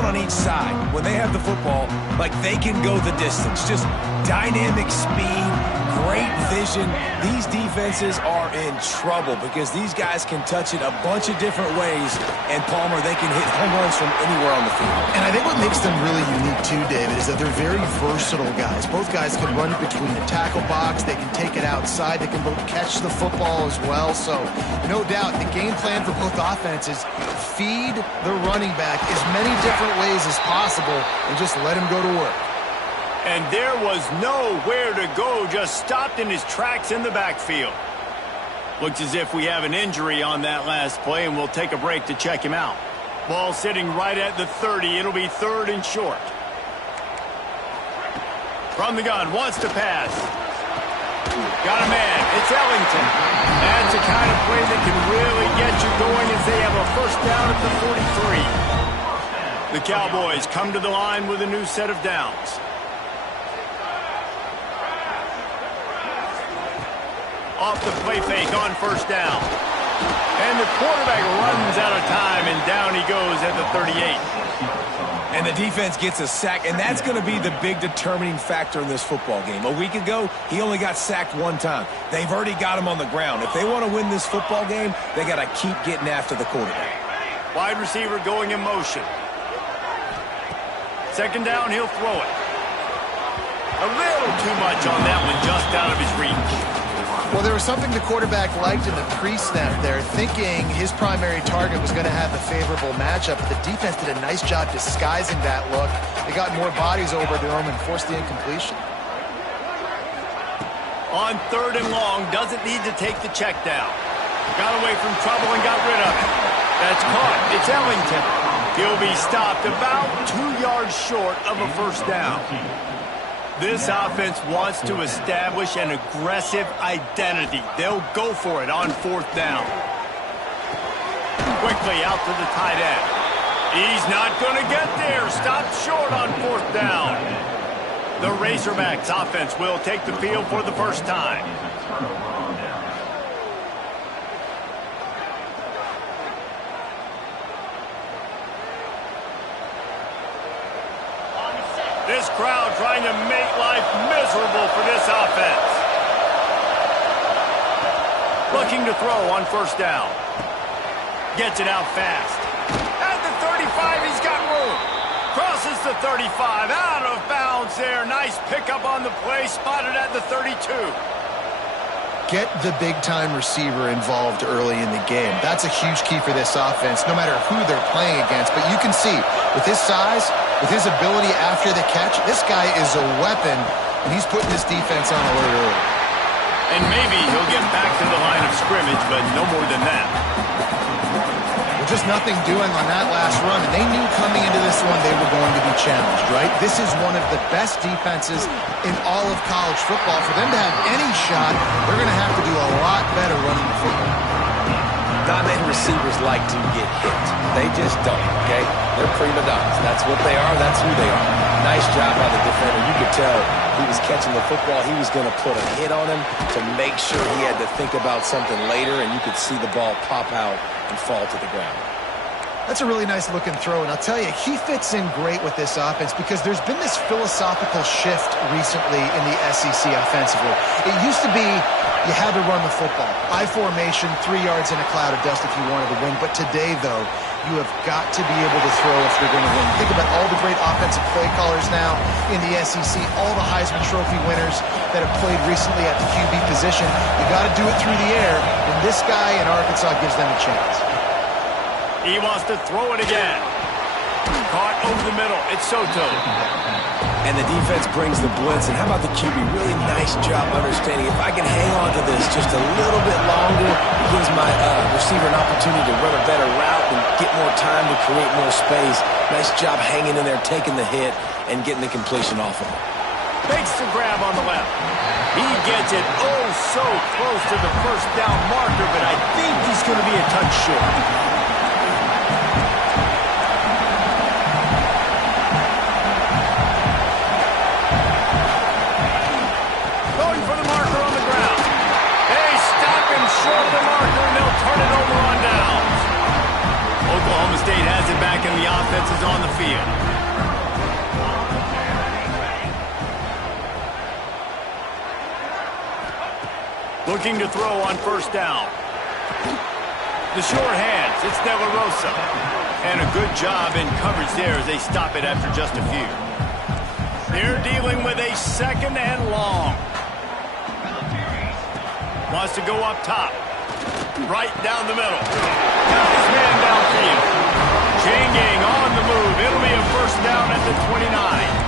talent on each side, when they have the football, like they can go the distance. Just dynamic speed, great vision. These defenses are in trouble because these guys can touch it a bunch of different ways, and Palmer, they can hit home runs from anywhere on the field. And I think what makes them really unique too, David, is that they're very versatile guys. Both guys can run between the tackle box, they can take it outside, they can both catch the football as well. So no doubt the game plan for both offenses, feed the running back as many different ways as possible and just let him go to work. And there was nowhere to go, just stopped in his tracks in the backfield. Looks as if we have an injury on that last play, and we'll take a break to check him out. Ball sitting right at the 30. It'll be 3rd and short. From the gun, wants to pass. Got a man. It's Ellington. That's the kind of play that can really get you going as they have a first down at the 43. The Cowboys come to the line with a new set of downs. Off the play fake on first down. And the quarterback runs out of time, and down he goes at the 38. And the defense gets a sack, and that's going to be the big determining factor in this football game. A week ago, he only got sacked 1 time. They've already got him on the ground. If they want to win this football game, they got to keep getting after the quarterback. Wide receiver going in motion. 2nd down, he'll throw it. A little too much on that one, just out of his reach. Well, there was something the quarterback liked in the pre-snap there, thinking his primary target was going to have the favorable matchup. But the defense did a nice job disguising that look. They got more bodies over to him and forced the incompletion. On 3rd and long, doesn't need to take the check down. Got away from trouble and got rid of it. That's caught. It's Ellington. He'll be stopped about 2 yards short of a first down. This offense wants to establish an aggressive identity. They'll go for it on 4th down. Quickly out to the tight end. He's not going to get there. Stopped short on 4th down. The Razorbacks offense will take the field for the first time. This crowd trying to make life miserable for this offense. Looking to throw on first down. Gets it out fast. At the 35, he's got room. Crosses the 35, out of bounds there. Nice pickup on the play, spotted at the 32. Get the big-time receiver involved early in the game. That's a huge key for this offense, no matter who they're playing against. But you can see, with his size, with his ability after the catch, this guy is a weapon, and he's putting this defense on alert early. And maybe he'll get back to the line of scrimmage, but no more than that. Well, just nothing doing on that last run, and they knew coming into this one they were going to be challenged, right? This is one of the best defenses in all of college football. For them to have any shot, they're going to have to do a lot better running the football. Dominated receivers like to get hit. They just don't, okay? They're prima donnas. That's what they are. That's who they are. Nice job by the defender. You could tell he was catching the football. He was going to put a hit on him to make sure he had to think about something later, and you could see the ball pop out and fall to the ground. That's a really nice looking throw, and I'll tell you, he fits in great with this offense because there's been this philosophical shift recently in the SEC offensively. It used to be you had to run the football. I formation, 3 yards in a cloud of dust if you wanted to win. But today, though, you have got to be able to throw if you're going to win. Think about all the great offensive play callers now in the SEC, all the Heisman Trophy winners that have played recently at the QB position. You got to do it through the air, and this guy in Arkansas gives them a chance. He wants to throw it again. Caught over the middle. It's Soto. And the defense brings the blitz. And how about the QB? Really nice job understanding. If I can hang on to this just a little bit longer, it gives my receiver an opportunity to run a better route and get more time to create more space. Nice job hanging in there, taking the hit, and getting the completion off of it. Makes the grab on the left. He gets it oh so close to the first down marker, but I think he's going to be a touch short. Short of the marker, and they'll turn it over on downs. Oklahoma State has it back, and the offense is on the the field. Looking to throw on first down. The short hands, it's De La Rosa. And a good job in coverage there as they stop it after just a few. They're dealing with a second and long. Wants to go up top. Right down the middle. Got his man downfield. Changing on the move. It'll be a first down at the 29.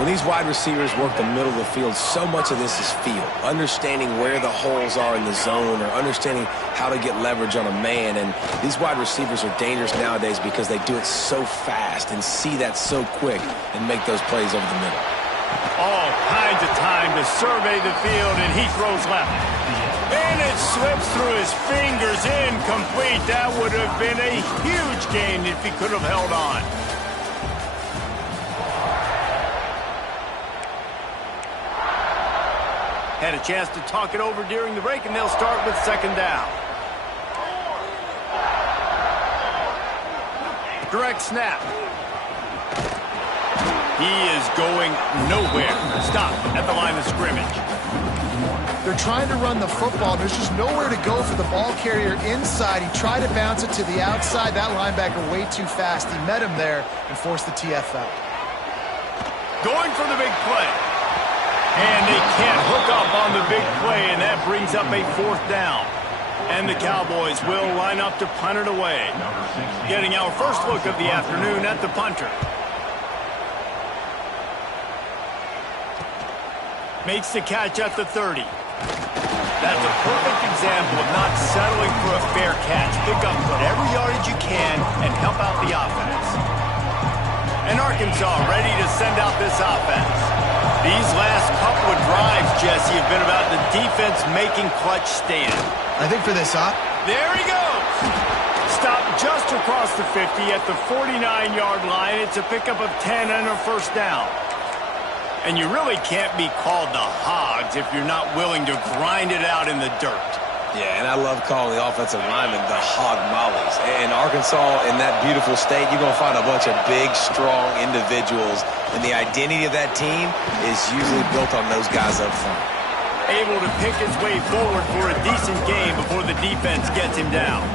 When these wide receivers work the middle of the field, so much of this is feel. Understanding where the holes are in the zone or understanding how to get leverage on a man. And these wide receivers are dangerous nowadays because they do it so fast and see that so quick and make those plays over the middle. All kinds of time to survey the field, and he throws left. And it slips through his fingers, incomplete. That would have been a huge gain if he could have held on. Had a chance to talk it over during the break, and they'll start with second down. Direct snap. He is going nowhere. Stop at the line of scrimmage. They're trying to run the football. There's just nowhere to go for the ball carrier inside. He tried to bounce it to the outside. That linebacker way too fast. He met him there and forced the TFL. Going for the big play. And they can't hook up on the big play, and that brings up a fourth down. And the Cowboys will line up to punt it away. Getting our first look of the afternoon at the punter. Makes the catch at the 30. That's a perfect example of not settling for a fair catch. Pick up whatever yardage you can and help out the offense. And Arkansas ready to send out this offense. These last couple of drives, Jesse, have been about the defense making clutch stand. I think for this op. There he goes. Stop just across the 50 at the 49-yard line. It's a pickup of 10 and a first down. And you really can't be called the Hogs if you're not willing to grind it out in the dirt. Yeah, and I love calling the offensive linemen the hog mollies. And Arkansas, in that beautiful state, you're going to find a bunch of big, strong individuals. And the identity of that team is usually built on those guys up front. Able to pick his way forward for a decent game before the defense gets him down.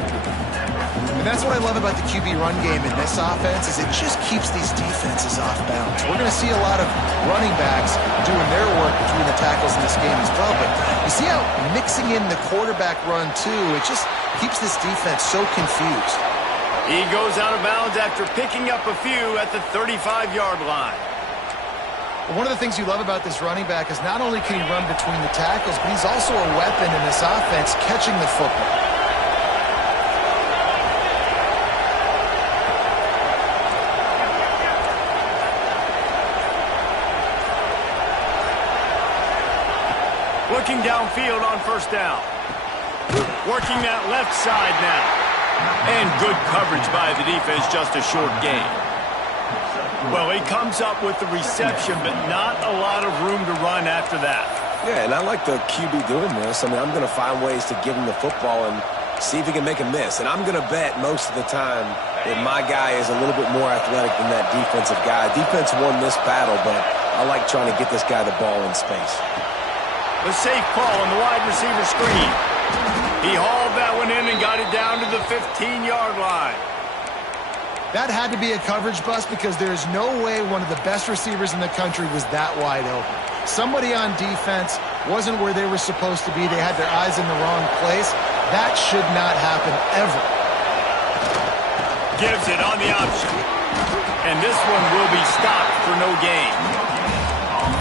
And that's what I love about the QB run game in this offense is it just keeps these defenses off balance. We're going to see a lot of running backs doing their work between the tackles in this game as well. But you see how mixing in the quarterback run, too, it just keeps this defense so confused. He goes out of bounds after picking up a few at the 35-yard line. One of the things you love about this running back is not only can he run between the tackles, but he's also a weapon in this offense catching the football. Looking downfield on first down. Working that left side now. And good coverage by the defense, just a short gain. Well, he comes up with the reception, but not a lot of room to run after that. Yeah, and I like the QB doing this. I mean, I'm going to find ways to give him the football and see if he can make a miss. And I'm going to bet most of the time that my guy is a little bit more athletic than that defensive guy. Defense won this battle, but I like trying to get this guy the ball in space. The safe call on the wide receiver screen. He hauled that one in and got it down to the 15-yard line. That had to be a coverage bust because there is no way one of the best receivers in the country was that wide open. Somebody on defense wasn't where they were supposed to be. They had their eyes in the wrong place. That should not happen ever. Gives it on the option. And this one will be stopped for no gain.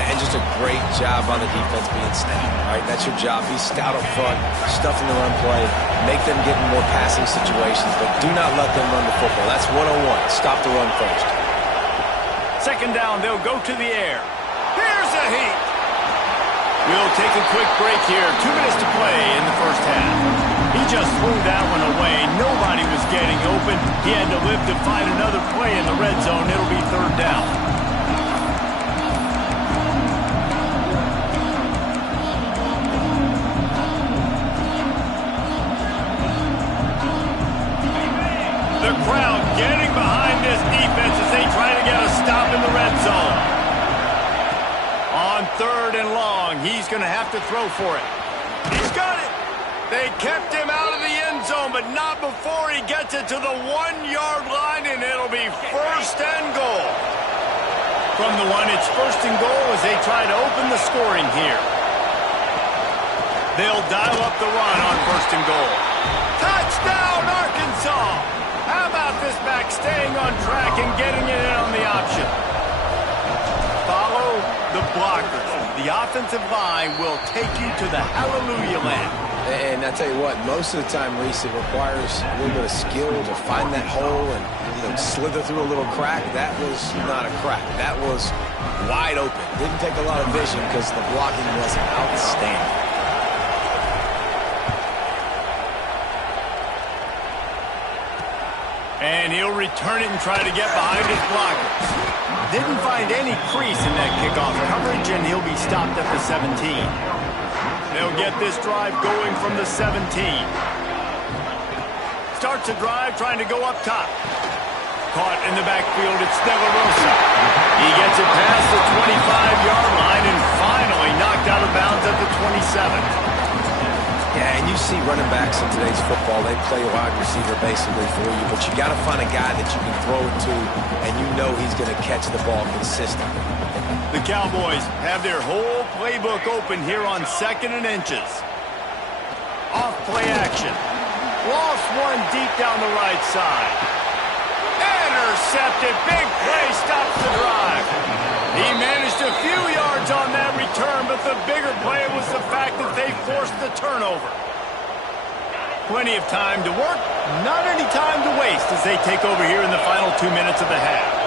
And just a great job on the defense being stout, right? That's your job. Be stout up front, stuff in the run play, make them get in more passing situations, but do not let them run the football. That's 101. Stop the run first. Second down, they'll go to the air. Here's a heat. We'll take a quick break here. 2 minutes to play in the first half. He just threw that one away. Nobody was getting open. He had to live to find another play in the red zone. It'll be third down. The crowd getting behind this and long. He's going to have to throw for it. He's got it. They kept him out of the end zone, but not before he gets it to the 1-yard line, and it'll be first and goal. From the one, it's first and goal as they try to open the scoring here. They'll dial up the run on first and goal. Touchdown, Arkansas! How about this back staying on track and getting it in on the option? Follow the blockers. The offensive line will take you to the hallelujah land. And I tell you what, most of the time, Reese, it requires a little bit of skill to find that hole and slither through a little crack. That was not a crack. That was wide open. Didn't take a lot of vision because the blocking was outstanding. And he'll return it and try to get behind his blockers. Didn't find any crease in that kickoff coverage, and he'll be stopped at the 17. They'll get this drive going from the 17. Starts a drive trying to go up top. Caught in the backfield, it's Deverosa. He gets it past the 25-yard line and finally knocked out of bounds at the 27. Yeah, and you see running backs in today's football, they play wide receiver basically for you, but you got to find a guy that you can throw it to, and you know he's going to catch the ball consistently. The Cowboys have their whole playbook open here on 2nd and inches. Off play action. Lost one deep down the right side. Intercepted. Big play stops the drive. He managed a few yards on that return, but the bigger play was the fact that they forced the turnover. Plenty of time to work, not any time to waste as they take over here in the final 2 minutes of the half.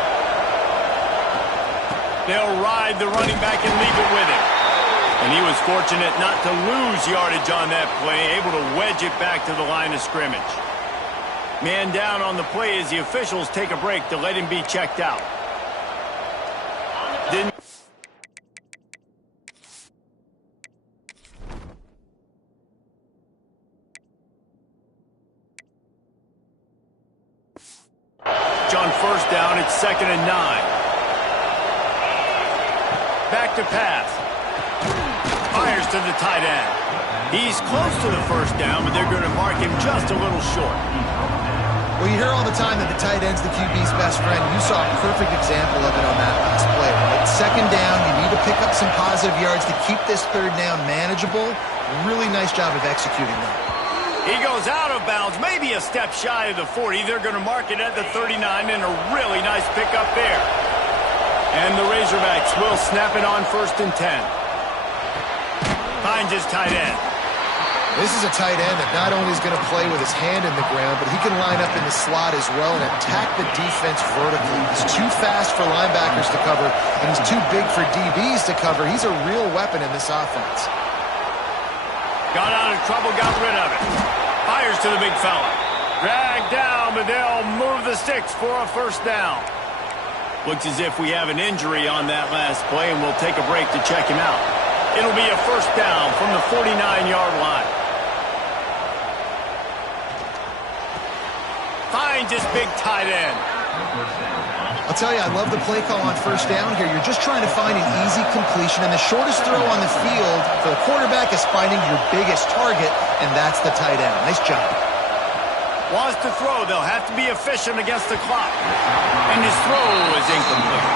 They'll ride the running back and leave it with him. And he was fortunate not to lose yardage on that play, able to wedge it back to the line of scrimmage. Man down on the play as the officials take a break to let him be checked out. On first down, it's 2nd and 9. Back to pass. Fires to the tight end. He's close to the first down, but they're going to mark him just a little short. Well, you hear all the time that the tight end's the QB's best friend. You saw a perfect example of it on that last play. Right? 2nd down, you need to pick up some positive yards to keep this 3rd down manageable. Really nice job of executing that. He goes out of bounds, maybe a step shy of the 40. They're going to mark it at the 39, and a really nice pickup there. And the Razorbacks will snap it on 1st and 10. Finds his tight end. This is a tight end that not only is going to play with his hand in the ground, but he can line up in the slot as well and attack the defense vertically. He's too fast for linebackers to cover, and he's too big for DBs to cover. He's a real weapon in this offense. Got out of trouble, got rid of it. Fires to the big fella. Dragged down, but they'll move the sticks for a first down. Looks as if we have an injury on that last play, and we'll take a break to check him out. It'll be a first down from the 49-yard line. Finds his big tight end. I'll tell you, I love the play call on first down here. You're just trying to find an easy completion, and the shortest throw on the field for the quarterback is finding your biggest target, and that's the tight end. Nice job. Wants to throw. They'll have to be efficient against the clock. And his throw is incomplete.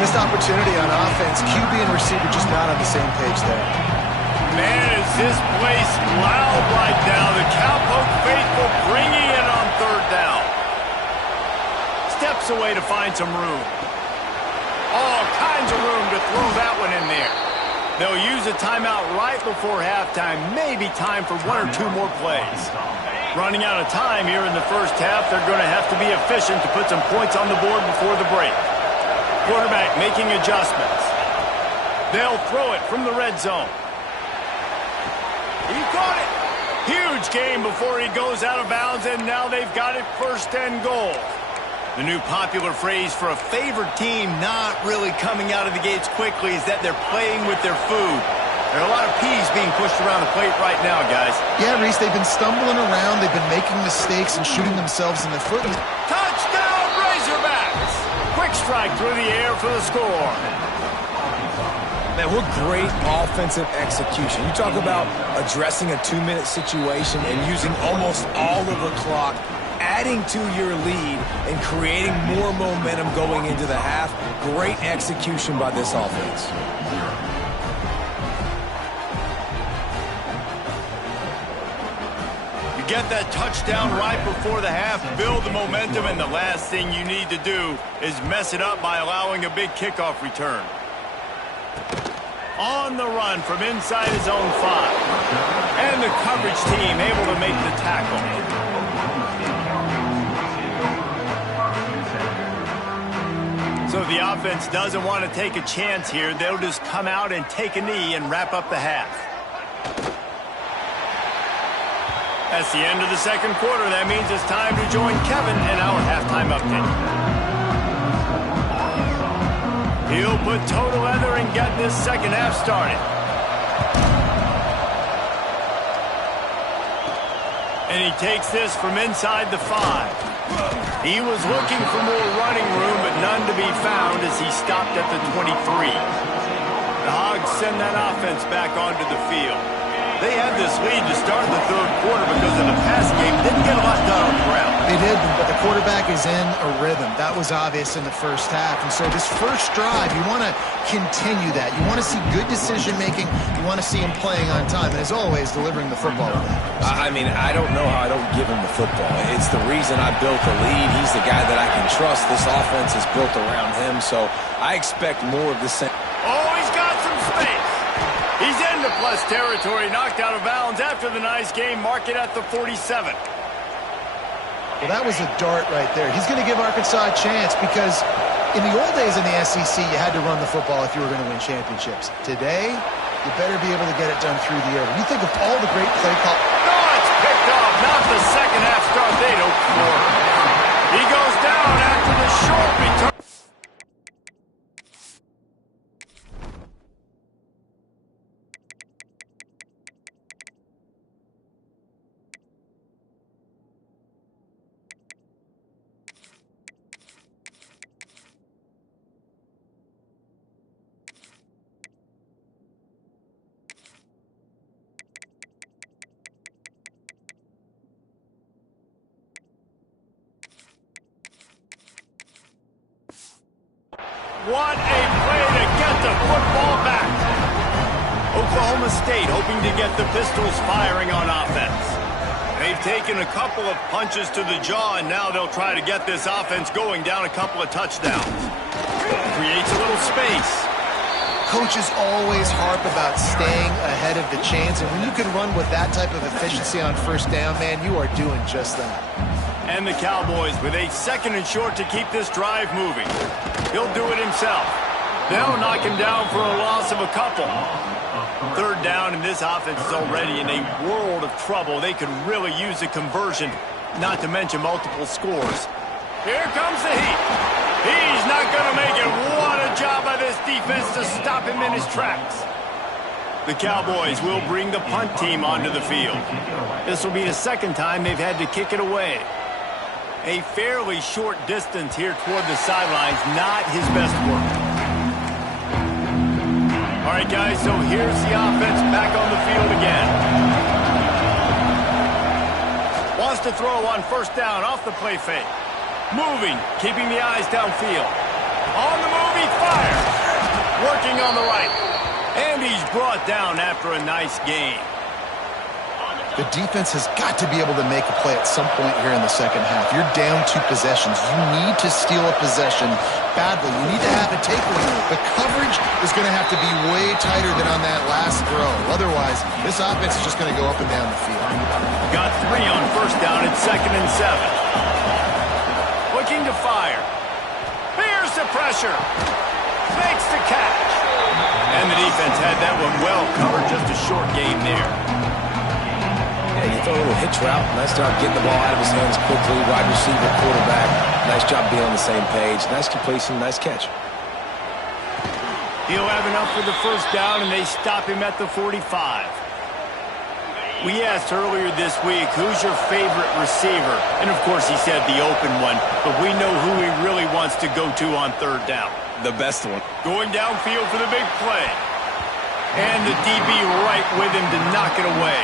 Missed opportunity on offense. QB and receiver just not on the same page there. Man, is this place loud right now. The Cowpoke faithful bringing it on 3rd down. Steps away to find some room. All kinds of room to throw that one in there. They'll use a timeout right before halftime. Maybe time for 1 or 2 more plays. Running out of time here in the first half. They're going to have to be efficient to put some points on the board before the break. Quarterback making adjustments. They'll throw it from the red zone. He caught it. Huge game before he goes out of bounds, and now they've got it 1st and goal. The new popular phrase for a favored team not really coming out of the gates quickly is that they're playing with their food. There are a lot of peas being pushed around the plate right now, guys. Yeah, Reese, they've been stumbling around. They've been making mistakes and shooting themselves in the foot. Touchdown, Razorbacks! Quick strike through the air for the score. Man, what great offensive execution. You talk about addressing a 2-minute situation and using almost all of the clock, adding to your lead and creating more momentum going into the half. Great execution by this offense. Get that touchdown right before the half, build the momentum, and the last thing you need to do is mess it up by allowing a big kickoff return. On the run from inside his own 5. And the coverage team able to make the tackle. So the offense doesn't want to take a chance here. They'll just come out and take a knee and wrap up the half. That's the end of the second quarter. That means it's time to join Kevin in our halftime update. He'll put total leather and get this second half started. And he takes this from inside the 5. He was looking for more running room, but none to be found as he stopped at the 23. The Hogs send that offense back onto the field. They had this lead to start the third quarter because of the passing game. Didn't get a lot done on the ground. They did, but the quarterback is in a rhythm. That was obvious in the first half. And so this first drive, you want to continue that. You want to see good decision-making. You want to see him playing on time. And as always, delivering the football. I mean, I don't know how I don't give him the football. It's the reason I built the lead. He's the guy that I can trust. This offense is built around him. So I expect more of the same. Oh, he's got some space. He's into plus territory, knocked out of bounds after the nice game. Mark it at the 47. Well, that was a dart right there. He's going to give Arkansas a chance because in the old days in the SEC, you had to run the football if you were going to win championships. Today, you better be able to get it done through the air. When you think of all the great play calls. No, it's picked off. Not the second half start they'd hoped for. He goes down after the short return. What a play to get the football back. Oklahoma State hoping to get the Pistols firing on offense. They've taken a couple of punches to the jaw, and now they'll try to get this offense going down a couple of touchdowns. Creates a little space. Coaches always harp about staying ahead of the chains, and when you can run with that type of efficiency on first down, man, you are doing just that. And the Cowboys with a 2nd and short to keep this drive moving. He'll do it himself. They'll knock him down for a loss of a couple. 3rd down, and this offense is already in a world of trouble. They could really use a conversion, not to mention multiple scores. Here comes the heat. He's not going to make it. What a job by this defense to stop him in his tracks. The Cowboys will bring the punt team onto the field. This will be the 2nd time they've had to kick it away. A fairly short distance here toward the sidelines, not his best work. All right, guys, so here's the offense back on the field again. Wants to throw on 1st down off the play fake. Moving, keeping the eyes downfield. On the move, he fires. Working on the right. And he's brought down after a nice gain. The defense has got to be able to make a play at some point here in the second half. You're down 2 possessions. You need to steal a possession badly. You need to have a takeaway. The coverage is going to have to be way tighter than on that last throw. Otherwise, this offense is just going to go up and down the field. Got 3 on 1st down and 2nd and 7. Looking to fire. Here's the pressure. Makes the catch. And the defense had that one well covered. Just a short game there. Yeah, you throw a little hitch route. Nice job getting the ball out of his hands quickly. Wide receiver, quarterback. Nice job being on the same page. Nice completion, nice catch. He'll have enough for the 1st down, and they stop him at the 45. We asked earlier this week, who's your favorite receiver? And, of course, he said the open one, but we know who he really wants to go to on 3rd down. The best one. Going downfield for the big play. And the DB right with him to knock it away.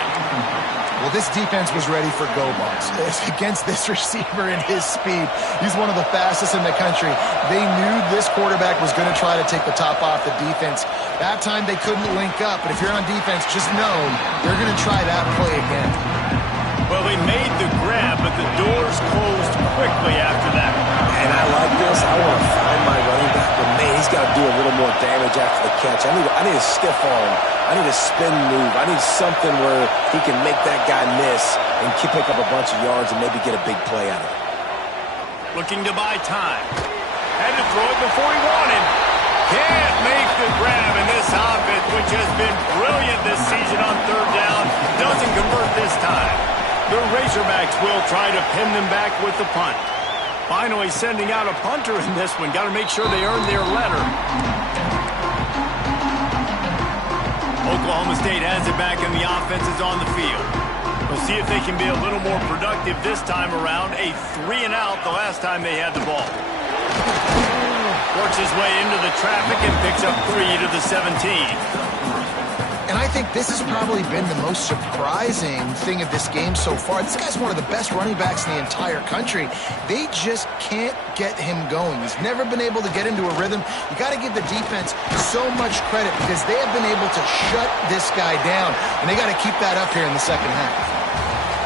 Well, this defense was ready for go balls. Against this receiver and his speed, he's one of the fastest in the country. They knew this quarterback was going to try to take the top off the defense. That time they couldn't link up, but if you're on defense, just know they're going to try that play again. Well, they made the grab, but the doors closed quickly after that. And I like this. I want to find my running back, but man, he's got to do a little more damage after the catch. I need a stiff arm. I need a spin move. I need something where he can make that guy miss and pick up a bunch of yards and maybe get a big play out of it. Looking to buy time. Had to throw it before he wanted. Can't make the grab, and this offense, which has been brilliant this season on third down, doesn't convert this time. The Razorbacks will try to pin them back with the punt. Finally sending out a punter in this one. Got to make sure they earn their letter. Oklahoma State has it back, and the offense is on the field. We'll see if they can be a little more productive this time around. A 3-and-out the last time they had the ball. Works his way into the traffic and picks up 3 to the 17. And I think this has probably been the most surprising thing of this game so far. This guy's one of the best running backs in the entire country. They just can't get him going. He's never been able to get into a rhythm. You got to give the defense so much credit because they have been able to shut this guy down, and they got to keep that up here in the second half.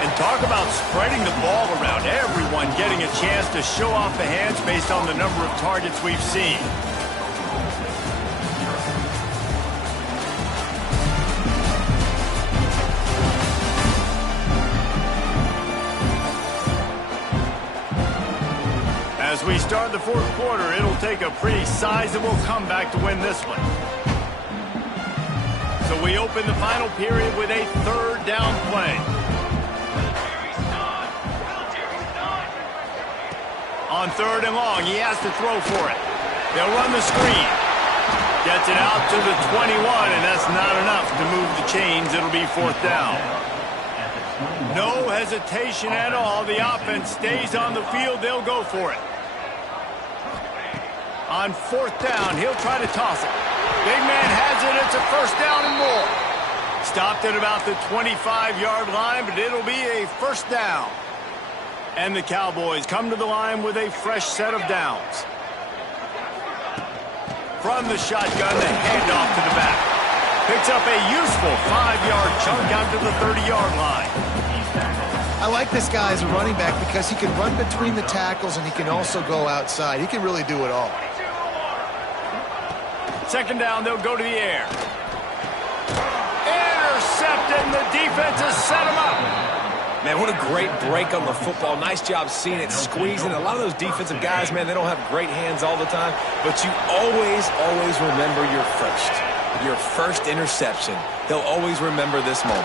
And talk about spreading the ball around. Everyone getting a chance to show off the hands based on the number of targets we've seen. As we start the fourth quarter, it'll take a pretty sizable comeback to win this one. So we open the final period with a third down play. On third and long, he has to throw for it. They'll run the screen. Gets it out to the 21, and that's not enough to move the chains. It'll be fourth down. No hesitation at all. The offense stays on the field. They'll go for it. On fourth down, he'll try to toss it. Big man has it. It's a first down and more. Stopped at about the 25-yard line, but it'll be a first down. And the Cowboys come to the line with a fresh set of downs. From the shotgun, the handoff to the back. Picks up a useful 5-yard chunk out to the 30-yard line. I like this guy as a running back because he can run between the tackles and he can also go outside. He can really do it all. Second down, they'll go to the air. Intercepted, and the defense has set him up. Man, what a great break on the football. Nice job seeing it, squeezing. A lot of those defensive guys, man, they don't have great hands all the time, but you always remember your first interception. He'll always remember this moment.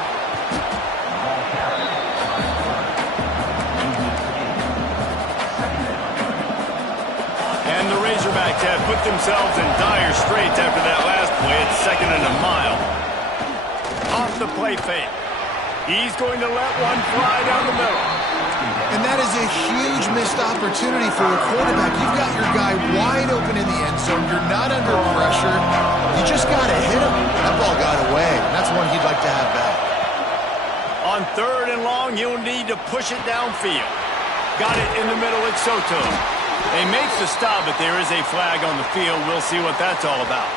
And the Razorbacks have put themselves in dire straits after that last play. It's 2nd and a mile. Off the play fake. He's going to let one fly down the middle. And that is a huge missed opportunity for a quarterback. You've got your guy wide open in the end zone. You're not under pressure. You just got to hit him. That ball got away. That's one he'd like to have back. On third and long, you'll need to push it downfield. Got it in the middle at Soto. They make the stop, but there is a flag on the field. We'll see what that's all about.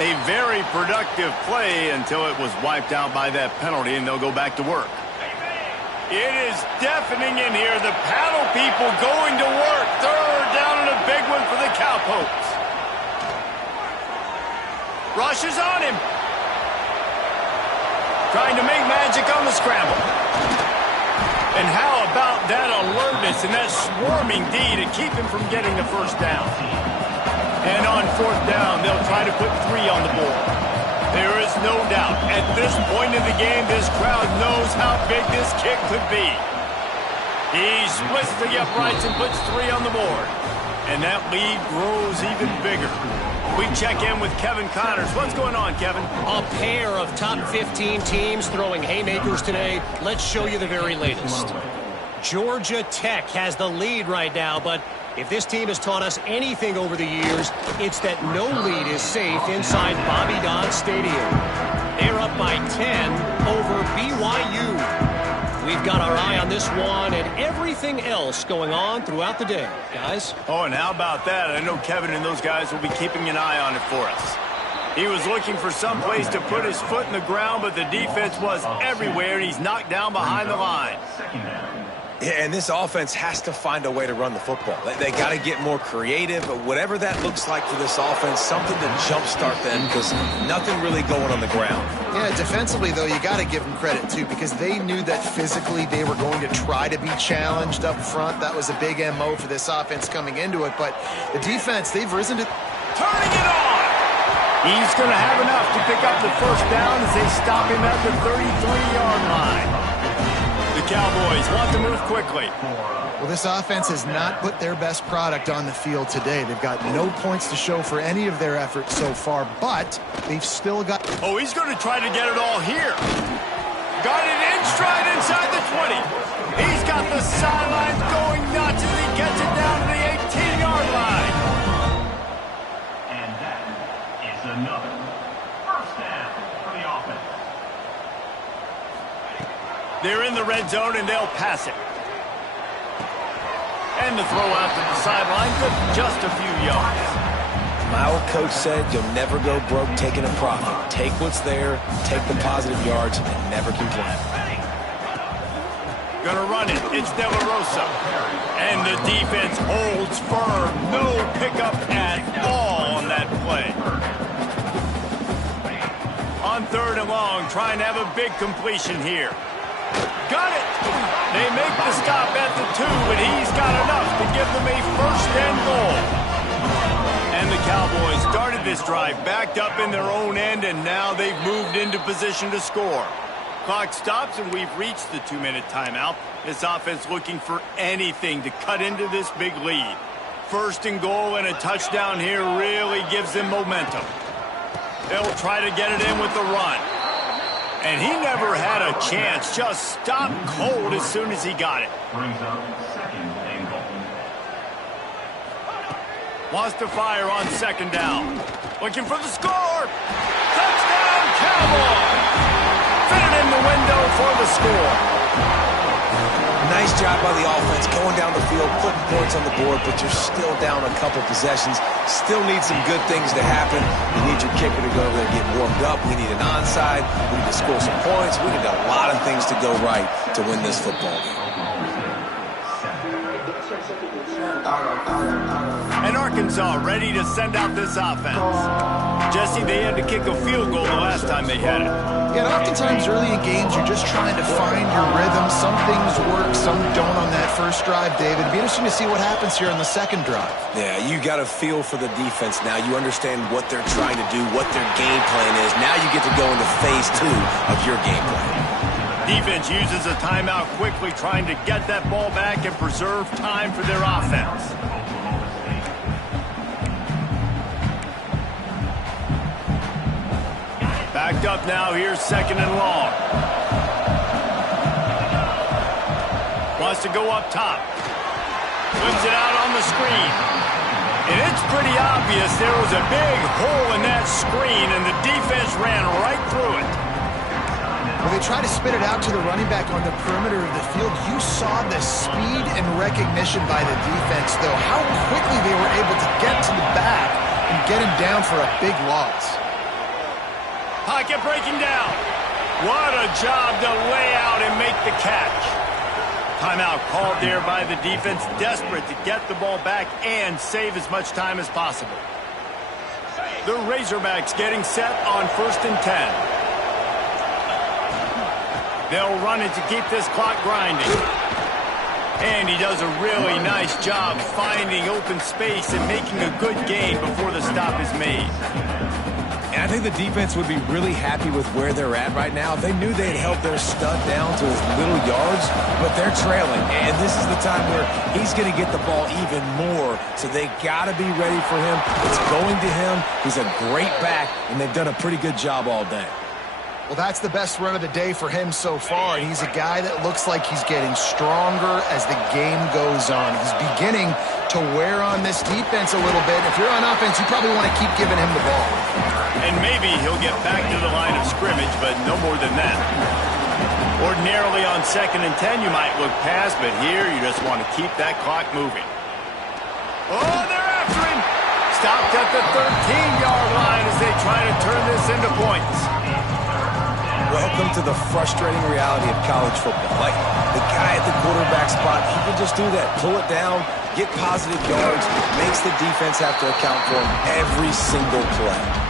A very productive play until it was wiped out by that penalty, and they'll go back to work. It is deafening in here. The paddle people going to work. Third down and a big one for the Cowpokes. Rush is on him. Trying to make magic on the scramble. And how about that alertness and that swarming D to keep him from getting the first down? And on fourth down, they'll try to put 3 on the board. There is no doubt, at this point in the game, this crowd knows how big this kick could be. He splits the uprights and puts 3 on the board. And that lead grows even bigger. We check in with Kevin Connors. What's going on, Kevin? A pair of top 15 teams throwing haymakers today. Let's show you the very latest. Georgia Tech has the lead right now, but if this team has taught us anything over the years, it's that no lead is safe inside Bobby Dodd Stadium. They're up by 10 over BYU. We've got our eye on this one and everything else going on throughout the day, guys. Oh, and how about that? I know Kevin and those guys will be keeping an eye on it for us. He was looking for some place to put his foot in the ground, but the defense was everywhere, and he's knocked down behind the line. Yeah, and this offense has to find a way to run the football. They got to get more creative, but whatever that looks like for this offense, something to jumpstart them because nothing really going on the ground. Yeah, defensively, though, you got to give them credit, too, because they knew that physically they were going to try to be challenged up front. That was a big MO for this offense coming into it, but the defense, they've risen to... Turning it on! He's going to have enough to pick up the first down as they stop him at the 33-yard line. The Cowboys want to move quickly. Well, this offense has not put their best product on the field today. They've got no points to show for any of their efforts so far, but they've still got... Oh, he's going to try to get it all here. Got it in stride inside the 20. He's got the sidelines going nuts as he gets it down to the 18-yard line. And that is another first down for the offense. They're in the red zone, and they'll pass it. And the throw out to the sideline for just a few yards. My old coach said you'll never go broke taking a profit. Take what's there, take the positive yards, and never complain. Gonna run it. It's De La Rosa. And the defense holds firm. No pickup at all on that play. On 3rd and long, trying to have a big completion here. Got it! They make the stop at the 2, but he's got enough to give them a first and goal. And the Cowboys started this drive, backed up in their own end, and now they've moved into position to score. Clock stops, and we've reached the 2-minute timeout. This offense looking for anything to cut into this big lead. First and goal and a touchdown here really gives them momentum. They'll try to get it in with the run. And he never had a chance, just stopped cold as soon as he got it. Brings up second and goal. Wants to fire on 2nd down. Looking for the score. Touchdown, Cowboys! Fit it in the window for the score. Nice job by the offense going down the field, putting points on the board, but you're still down a couple possessions. Still need some good things to happen. You need your kicker to go over there and get warmed up. We need an onside. We need to score some points. We need a lot of things to go right to win this football game. And Arkansas ready to send out this offense. Jesse, they had to kick a field goal the last time they had it. Yeah, and oftentimes early in games, you're just trying to find your rhythm. Some things work, some don't on that first drive, David. It'd be interesting to see what happens here on the second drive. Yeah, you got a feel for the defense now. You understand what they're trying to do, what their game plan is. Now you get to go into phase 2 of your game plan. Defense uses a timeout quickly, trying to get that ball back and preserve time for their offense. Backed up now, here's 2nd and long. Wants to go up top. Flips it out on the screen. And it's pretty obvious there was a big hole in that screen, and the defense ran right through it. Well, they try to spit it out to the running back on the perimeter of the field. You saw the speed and recognition by the defense, though. How quickly they were able to get to the back and get him down for a big loss. Pocket breaking down. What a job to lay out and make the catch. Timeout called there by the defense, desperate to get the ball back and save as much time as possible. The Razorbacks getting set on 1st and 10. They'll run it to keep this clock grinding. And he does a really nice job finding open space and making a good gain before the stop is made. And I think the defense would be really happy with where they're at right now. They knew they'd held their stud down to as little yards, but they're trailing. And this is the time where he's going to get the ball even more. So they got to be ready for him. It's going to him. He's a great back, and they've done a pretty good job all day. Well, that's the best run of the day for him so far, and he's a guy that looks like he's getting stronger as the game goes on. He's beginning to wear on this defense a little bit. If you're on offense, you probably want to keep giving him the ball. And maybe he'll get back to the line of scrimmage, but no more than that. Ordinarily on 2nd and 10, you might look past, but here you just want to keep that clock moving. Oh, they're after him. Stopped at the 13-yard line as they try to turn this into points. Welcome to the frustrating reality of college football. Like, the guy at the quarterback spot, he can just do that. Pull it down, get positive yards, makes the defense have to account for him every single play.